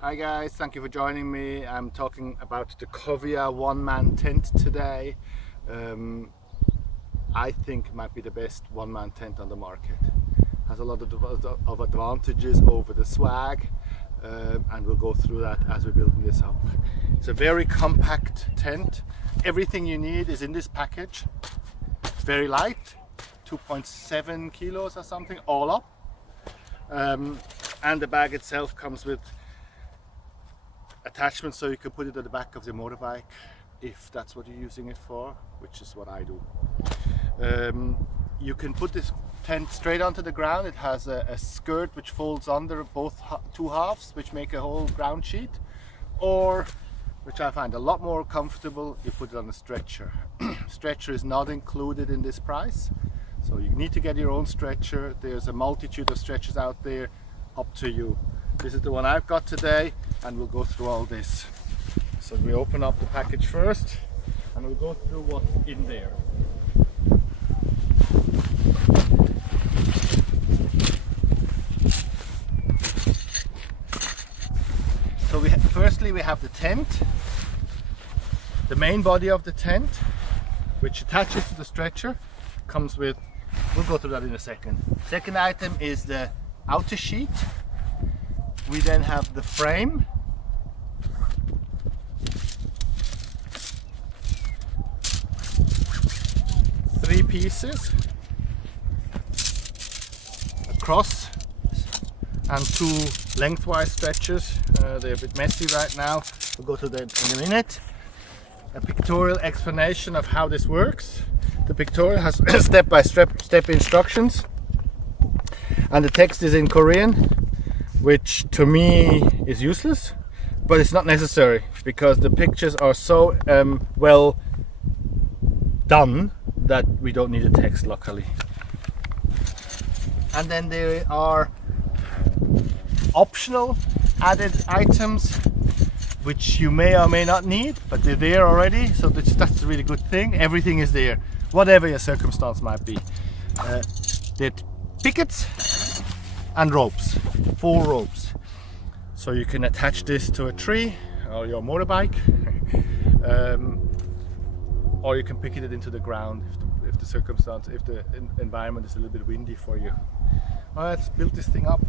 Hi guys, thank you for joining me. I'm talking about the Covia one-man tent today. I think it might be the best one-man tent on the market. Has a lot of advantages over the Swag, and we'll go through that as we're building this up. It's a very compact tent. Everything you need is in this package. It's very light, 2.7 kilos or something, all up. And the bag itself comes with attachments so you can put it at the back of the motorbike if that's what you're using it for, which is what I do. You can put this tent straight onto the ground. It has a skirt which folds under both two halves, which make a whole ground sheet, or, which I find a lot more comfortable, you put it on a stretcher. Stretcher is not included in this price, so you need to get your own stretcher. There's a multitude of stretchers out there, up to you. This is the one I've got today, and we'll go through all this. So we open up the package first and we'll go through what's in there. So firstly we have the tent, the main body of the tent, which attaches to the stretcher, comes with, we'll go through that in a second. Second item is the outer sheet. We then have the frame, three pieces, across, and two lengthwise stretchers. They're a bit messy right now. We'll go to that in a minute. A pictorial explanation of how this works. The pictorial has step-by-step instructions, and the text is in Korean, which to me is useless, but it's not necessary because the pictures are so well done that we don't need a text, luckily. And then there are optional added items which you may or may not need, but they're there already, so that's a really good thing. Everything is there, whatever your circumstance might be. There are pickets and ropes, 4 ropes, so you can attach this to a tree or your motorbike, or you can pick it into the ground if the environment is a little bit windy for you. All right, let's build this thing up.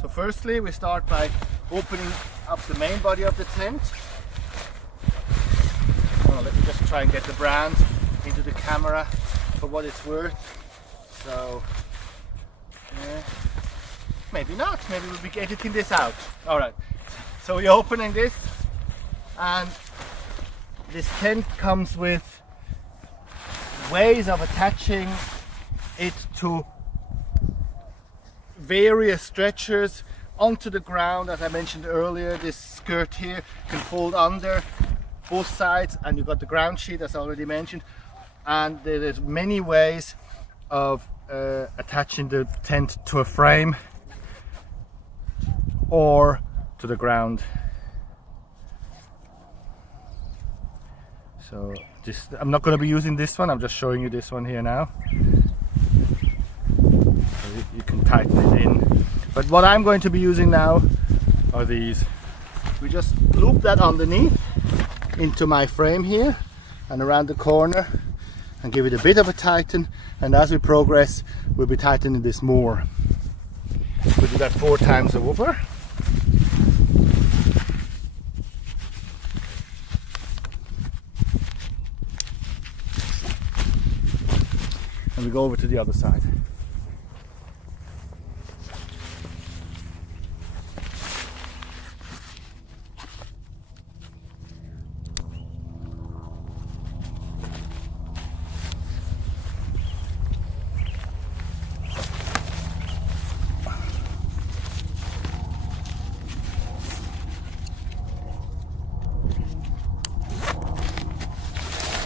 So firstly we start by opening up the main body of the tent. Let me just try and get the brand into the camera for what it's worth. So, yeah. Maybe not, maybe we'll be editing this out. Alright, so we're opening this, and this tent comes with ways of attaching it to various stretchers onto the ground. As I mentioned earlier, this skirt here can fold under both sides, and you've got the ground sheet as I already mentioned, and there's many ways of attaching the tent to a frame or to the ground. So I'm not going to be using this one, I'm just showing you this one here now. So you can tighten it in, but what I'm going to be using now are these. We just loop that underneath into my frame here and around the corner and give it a bit of a tighten, and as we progress we'll be tightening this more. We'll do that 4 times over. And we go over to the other side.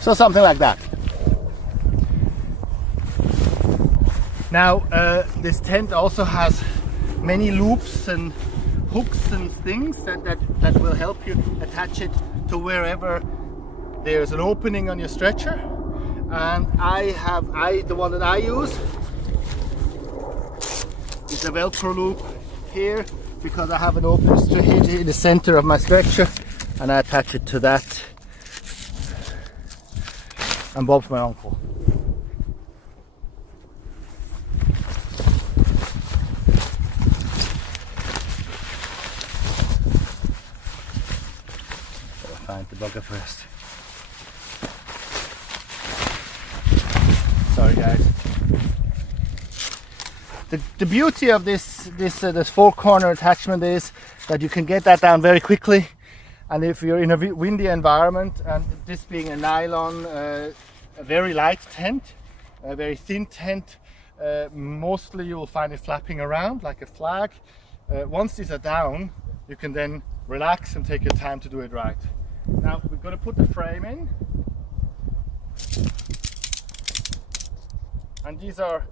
So something like that. Now this tent also has many loops and hooks and things that will help you attach it to wherever there's an opening on your stretcher, and the one that I use is a Velcro loop here, because I have an open stretcher in the center of my stretcher, and I attach it to that. And Bob's my uncle. Gotta find the bugger first. Sorry guys. The beauty of this four corner attachment is that you can get that down very quickly, and if you're in a windy environment, and this being a nylon, a very light tent, a very thin tent, mostly you will find it flapping around like a flag. Once these are down, you can then relax and take your time to do it right. Now we're going to put the frame in, and these are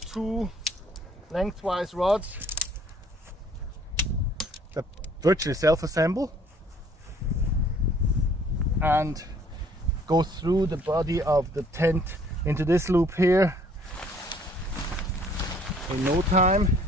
two lengthwise rods that virtually self-assemble and go through the body of the tent into this loop here in no time.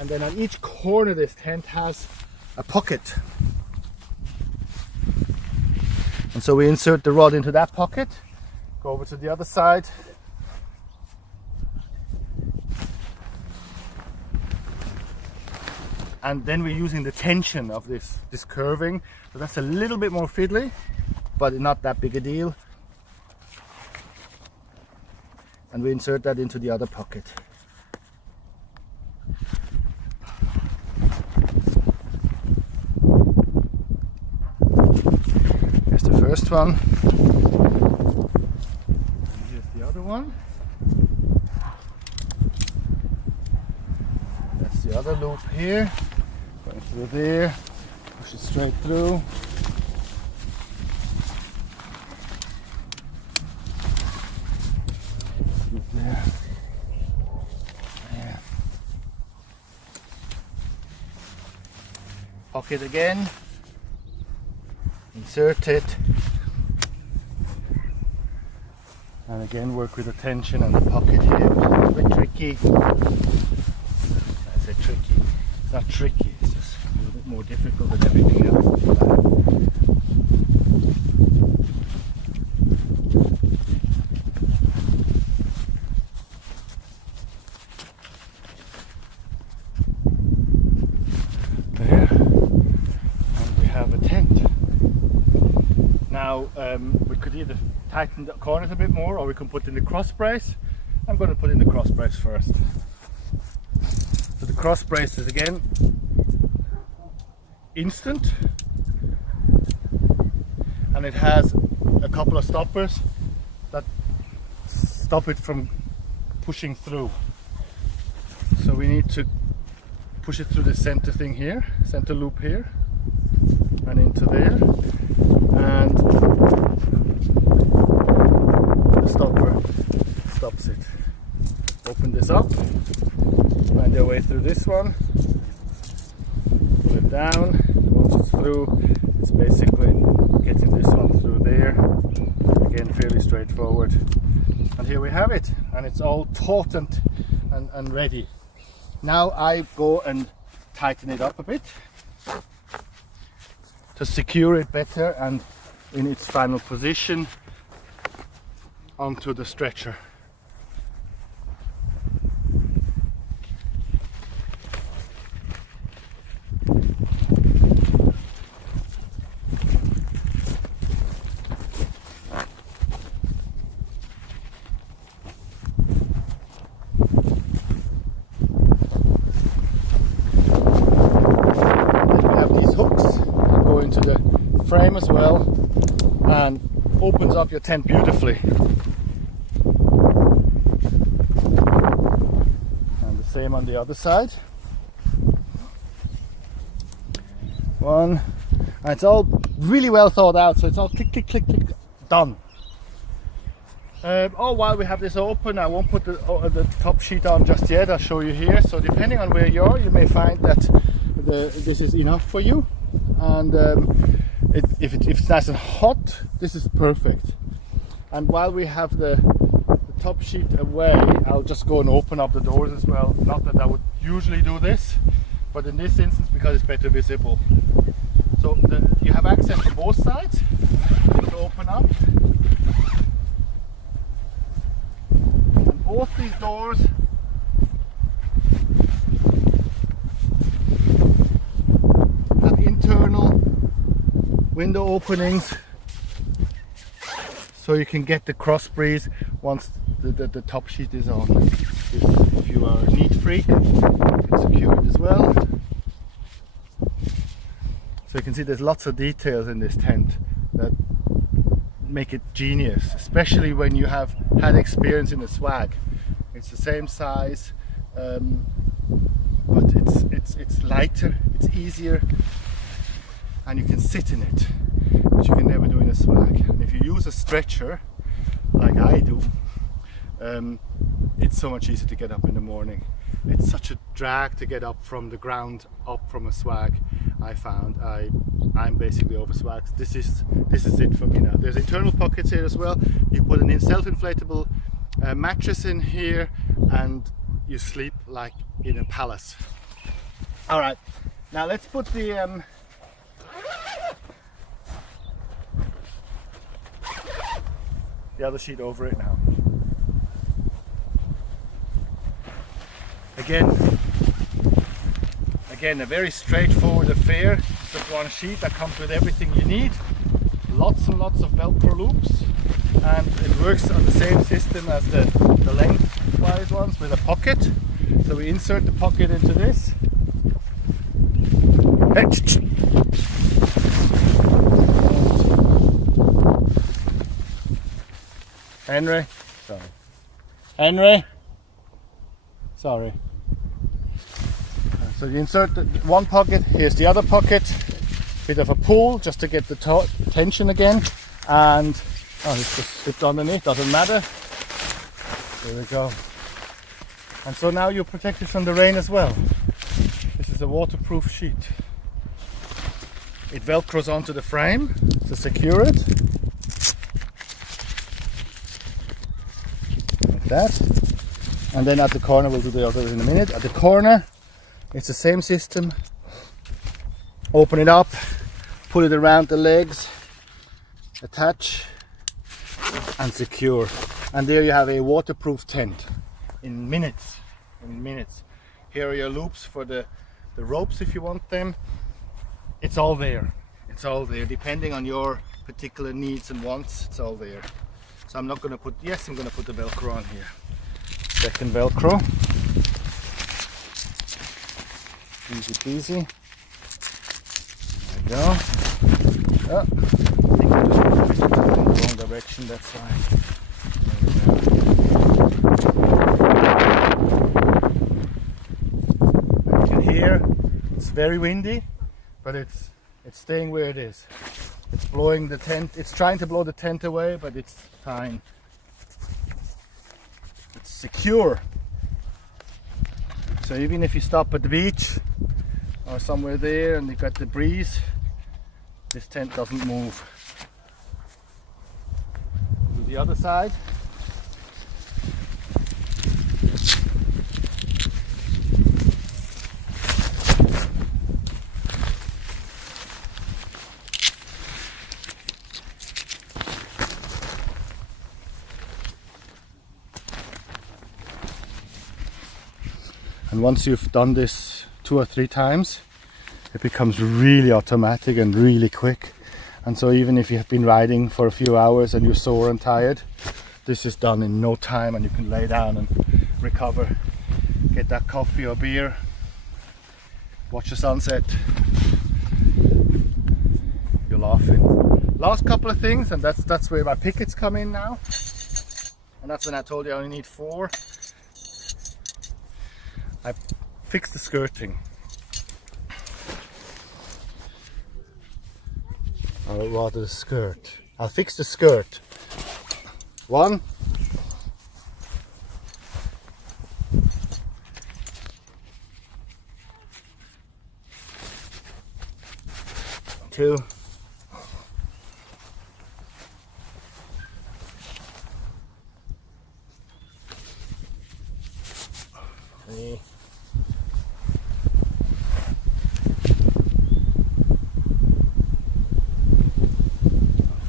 And then on each corner this tent has a pocket, and so we insert the rod into that pocket, go over to the other side, and then we're using the tension of this curving, so that's a little bit more fiddly, but not that big a deal. And we insert that into the other pocket. Here's the first one, and here's the other one. That's the other loop here. Going through there, push it straight through. There. There. Pocket again. Insert it. And again work with the tension and the pocket here. It's a bit tricky. I say tricky. It's not tricky, it's just a little bit more difficult than everything else. There, and we have a tent. Now we could either tighten the corners a bit more, or we can put in the cross brace. I'm going to put in the cross brace first. So the cross brace is again instant, and it has a couple of stoppers that stop it from pushing through. So we need to push it through the center thing here, center loop here, and into there, and the stopper stops it. Open this up, find your way through this one, pull it down. Once it's through, it's basically getting this one through there. Again, fairly straightforward. And here we have it, and it's all taut and ready. Now I go and tighten it up a bit to secure it better and in its final position onto the stretcher. Frame as well, and opens up your tent beautifully. And the same on the other side. One, and it's all really well thought out, so it's all click click click click done. While we have this open, I won't put the top sheet on just yet. I'll show you here. So depending on where you are, you may find that this is enough for you, and if it's nice and hot, this is perfect. And while we have the top sheet away, I'll just go and open up the doors as well. Not that I would usually do this, but in this instance, because it's better visible. So you have access to both sides. You can open up. And both these doors have internal window openings, so you can get the cross breeze once the top sheet is on. If you are a neat freak, you can secure it as well. So you can see there's lots of details in this tent that make it genius, especially when you have had experience in the swag. It's the same size, but it's lighter, it's easier, and you can sit in it, which you can never do in a swag. And if you use a stretcher, like I do, it's so much easier to get up in the morning. It's such a drag to get up from the ground, up from a swag. I found I'm basically over swags. This is it for me now. There's internal pockets here as well. You put an self-inflatable mattress in here, and you sleep like in a palace. All right, now let's put the other sheet over it now. Again, a very straightforward affair. Just one sheet that comes with everything you need. Lots and lots of Velcro loops, and it works on the same system as the lengthwise ones with a pocket. So we insert the pocket into this. Henry, sorry. So you insert one pocket, here's the other pocket, bit of a pull just to get the tension again, and it's just slipped underneath, doesn't matter. There we go. And so now you're protected from the rain as well. This is a waterproof sheet. It velcros onto the frame to secure it. Like that. And then at the corner, we'll do the other in a minute. At the corner, it's the same system. Open it up, put it around the legs, attach and secure. And there you have a waterproof tent in minutes. Here are your loops for the ropes if you want them. It's all there. Depending on your particular needs and wants, it's all there. So I'm going to put the Velcro on here. Second Velcro. Easy peasy. There we go. Oh, I think I just put it in the wrong direction, that's why. You can hear it's very windy, but it's staying where it is. It's blowing the tent, it's trying to blow the tent away, but it's fine. It's secure. So even if you stop at the beach or somewhere there and you got the breeze, this tent doesn't move. Do the other side. And once you've done this 2 or 3 times, it becomes really automatic and really quick. And so even if you have been riding for a few hours and you're sore and tired, this is done in no time, and you can lay down and recover, get that coffee or beer, watch the sunset. You're laughing. Last couple of things, and that's where my pickets come in now. And that's when I told you I only need 4. I fixed the skirting. Or rather the skirt. I'll fix the skirt. 1. 2. knee.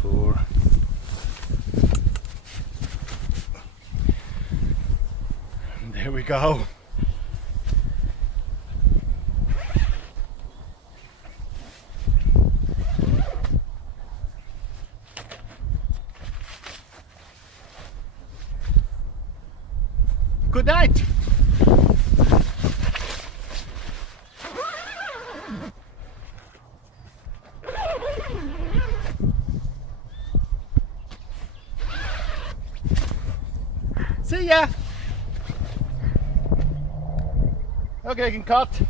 Four. And there we go. Good night. See ya. Okay, I can cut.